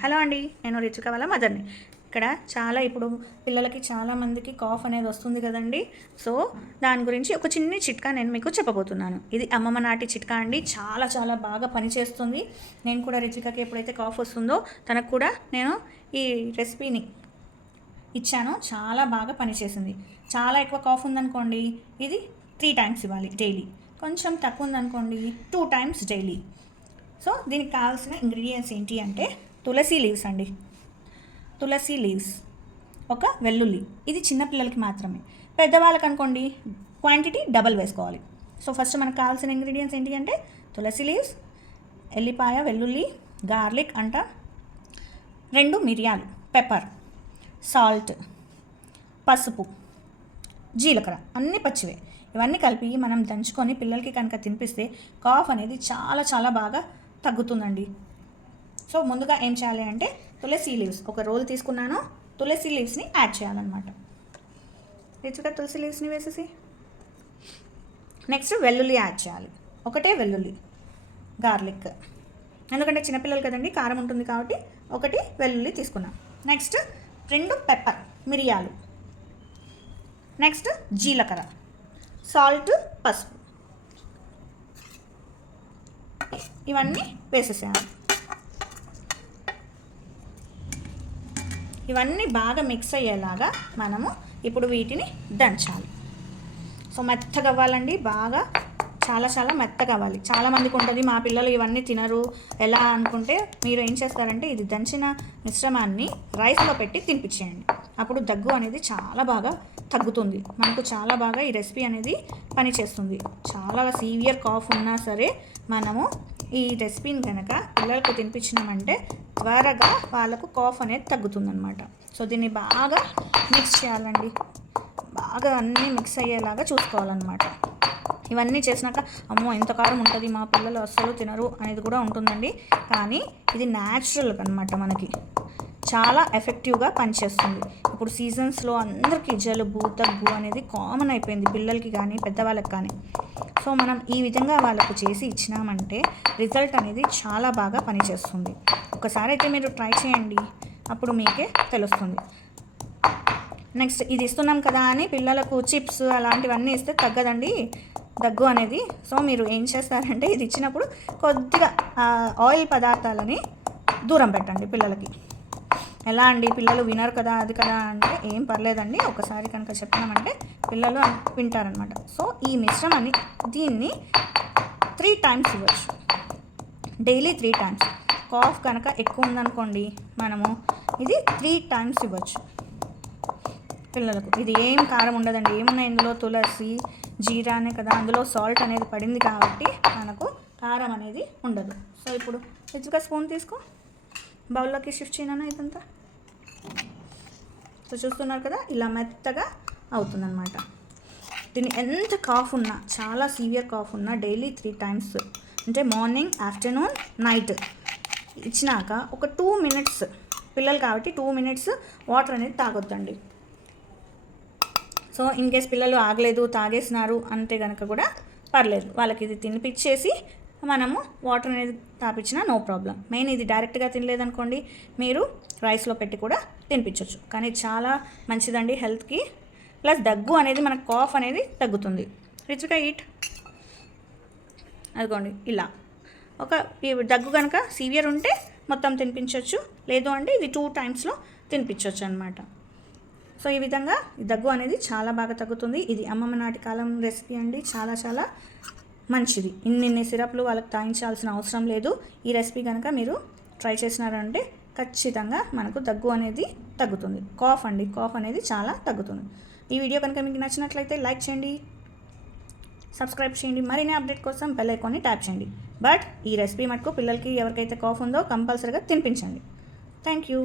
Hello అండి, నేను రిచిక వాళ్ళ మదర్ని. ఇక్కడ ఇప్పుడు పిల్లలకి చాలామందికి కాఫ్ అనేది వస్తుంది కదండి. సో దాని గురించి ఒక చిన్న చిట్కా నేను మీకు చెప్పబోతున్నాను. ఇది అమ్మమ్మ నాటి చిట్కా అండి. చాలా చాలా బాగా పనిచేస్తుంది. నేను కూడా రిచికకి ఎప్పుడైతే కాఫ్ వస్తుందో తనకు కూడా నేను ఈ రెసిపీని ఇచ్చాను. చాలా బాగా పనిచేసింది. చాలా ఎక్కువ కాఫ్ ఉందనుకోండి, ఇది 3 times ఇవ్వాలి డైలీ. కొంచెం తక్కువ ఉందనుకోండి, 2 times డైలీ. సో దీనికి కావాల్సిన ఇంగ్రీడియంట్స్ ఏంటి అంటే తులసి లీవ్స్ అండి. తులసి లీవ్స్, ఒక వెల్లుల్లి. ఇది చిన్నపిల్లలకి మాత్రమే. పెద్దవాళ్ళకి అనుకోండి క్వాంటిటీ డబల్ వేసుకోవాలి. సో ఫస్ట్ మనకు కావాల్సిన ఇంగ్రీడియంట్స్ ఏంటి అంటే తులసి లీవ్స్, ఎల్లిపాయ, వెల్లుల్లి, గార్లిక్ అంట, 2 మిరియాలు, పెప్పర్, సాల్ట్, పసుపు, జీలకర్ర, అన్నీ పచ్చివే. ఇవన్నీ కలిపి మనం దంచుకొని పిల్లలకి కనుక తినిపిస్తే కాఫ్ అనేది చాలా చాలా బాగా తగ్గుతుందండి. సో ముందుగా ఏం చేయాలి అంటే తులసి లీవ్స్ ఒక రోల్ తీసుకున్నాను. తులసి లీవ్స్ని యాడ్ చేయాలన్నమాట. రిచిగా తులసి లీవ్స్ని వేసేసి నెక్స్ట్ వెల్లుల్లి యాడ్ చేయాలి. ఒకటే వెల్లుల్లి, గార్లిక్, ఎందుకంటే చిన్నపిల్లలు కదండి, కారం ఉంటుంది కాబట్టి ఒకటి వెల్లుల్లి తీసుకున్నాం. నెక్స్ట్ 2 పెప్పర్, మిరియాలు, నెక్స్ట్ జీలకర్ర, సాల్ట్, పసుపు, ఇవన్నీ వేసేసాను. ఇవన్నీ బాగా మిక్స్ అయ్యేలాగా మనము ఇప్పుడు వీటిని దంచాలి. సో మెత్తగా అవ్వాలండి, బాగా చాలా చాలా మెత్తగా అవ్వాలి. చాలామందికి ఉంటుంది మా పిల్లలు ఇవన్నీ తినరు ఎలా అనుకుంటే మీరు ఏం చేస్తారంటే ఇది దంచిన మిశ్రమాన్ని రైస్లో పెట్టి తినిపించేయండి. అప్పుడు దగ్గు అనేది చాలా బాగా తగ్గుతుంది. మనకు చాలా బాగా ఈ రెసిపీ అనేది పనిచేస్తుంది. చాలా సీవియర్ కాఫ్ ఉన్నా సరే మనము ఈ రెసిపీని కనుక పిల్లలకు తినిపించినామంటే త్వరగా వాళ్ళకు కాఫ్ అనేది తగ్గుతుందన్నమాట. సో దీన్ని బాగా మిక్స్ చేయాలండి. బాగా అన్నీ మిక్స్ అయ్యేలాగా చూసుకోవాలన్నమాట. ఇవన్నీ చేసినాక అమ్మో ఎంత కారం ఉంటుంది, మా పిల్లలు అస్సలు తినరు అనేది కూడా ఉంటుందండి. కానీ ఇది న్యాచురల్ అనమాట, మనకి చాలా ఎఫెక్టివ్గా పనిచేస్తుంది. ఇప్పుడు సీజన్స్లో అందరికీ జలుబు, దగ్గు అనేది కామన్ అయిపోయింది, పిల్లలకి కానీ పెద్దవాళ్ళకి కానీ. సో మనం ఈ విధంగా వాళ్ళకు చేసి ఇచ్చినామంటే రిజల్ట్ అనేది చాలా బాగా పనిచేస్తుంది. ఒకసారి అయితే మీరు ట్రై చేయండి, అప్పుడు మీకే తెలుస్తుంది. నెక్స్ట్ ఇది ఇస్తున్నాం కదా అని పిల్లలకు చిప్స్ అలాంటివన్నీ ఇస్తే తగ్గదండి దగ్గు అనేది. సో మీరు ఏం చేస్తారంటే ఇది ఇచ్చినప్పుడు కొద్దిగా ఆయిల్ పదార్థాలని దూరం పెట్టండి పిల్లలకి. ఎలా అండి, పిల్లలు వినరు కదా అది కదా అంటే ఏం పర్లేదండి, ఒకసారి కనుక చెప్పినామంటే పిల్లలు వింటారనమాట. సో ఈ మిశ్రమాన్ని దీన్ని 3 times ఇవ్వచ్చు, డైలీ 3 times. కాఫ్ కనుక ఎక్కువ ఉందనుకోండి మనము ఇది 3 times ఇవ్వచ్చు పిల్లలకు. ఇది ఏం కారం ఉండదండి, ఏమున్నాయి ఇందులో తులసి జీరానే కదా, అందులో సాల్ట్ అనేది పడింది కాబట్టి మనకు కారం అనేది ఉండదు. సో ఇప్పుడు రిచిగా స్పూన్ తీసుకో, బౌల్లోకి షిఫ్ట్ చేయనా ఇదంతా. సో చూస్తున్నారు కదా ఇలా మెత్తగా అవుతుందన్నమాట. దీన్ని ఎంత కాఫ్ ఉన్నా, చాలా సీవియర్ కాఫ్ ఉన్నా డైలీ 3 times అంటే మార్నింగ్, ఆఫ్టర్నూన్, నైట్ ఇచ్చినాక ఒక 2 minutes, పిల్లలు కాబట్టి 2 minutes వాటర్ అనేది తాగొద్దండి. సో ఇన్ కేస్ పిల్లలు ఆగలేదు తాగేసినారు అంటే కనుక కూడా పర్లేదు, వాళ్ళకి ఇది తినిపించేసి మనము వాటర్ అనేది తాపించినా నో ప్రాబ్లం. మెయిన్ ఇది డైరెక్ట్గా తినలేదనుకోండి మీరు రైస్లో పెట్టి కూడా తినిపించవచ్చు. కానీ చాలా మంచిదండి హెల్త్కి. ప్లస్ దగ్గు అనేది మనకు కాఫ్ అనేది తగ్గుతుంది. రిచ్గా ఈట్. అదిగోండి ఇలా ఒక దగ్గు కనుక సీవియర్ ఉంటే మొత్తం తినిపించవచ్చు, లేదు అంటే ఇది 2 timesలో తినిపించవచ్చు అనమాట. సో ఈ విధంగా దగ్గు అనేది చాలా బాగా తగ్గుతుంది. ఇది అమ్మమ్మ నాటి కాలం రెసిపీ అండి, చాలా చాలా మంచిది. ఇన్ని సిరప్లు వాళ్ళకి తాగించాల్సిన అవసరం లేదు. ఈ రెసిపీ కనుక మీరు ట్రై చేసినారంటే ఖచ్చితంగా మనకు దగ్గు అనేది తగ్గుతుంది. కాఫ్ అండి, కాఫ్ అనేది చాలా తగ్గుతుంది. ఈ వీడియో కనుక మీకు నచ్చినట్లయితే లైక్ చేయండి, సబ్స్క్రైబ్ చేయండి, మరిన్ని అప్డేట్ కోసం బెల్ ఐకాన్ని ట్యాప్ చేయండి. బట్ ఈ రెసిపీ మటుకు పిల్లలకి ఎవరికైతే కాఫ్ ఉందో కంపల్సరీగా తినిపించండి. Thank you.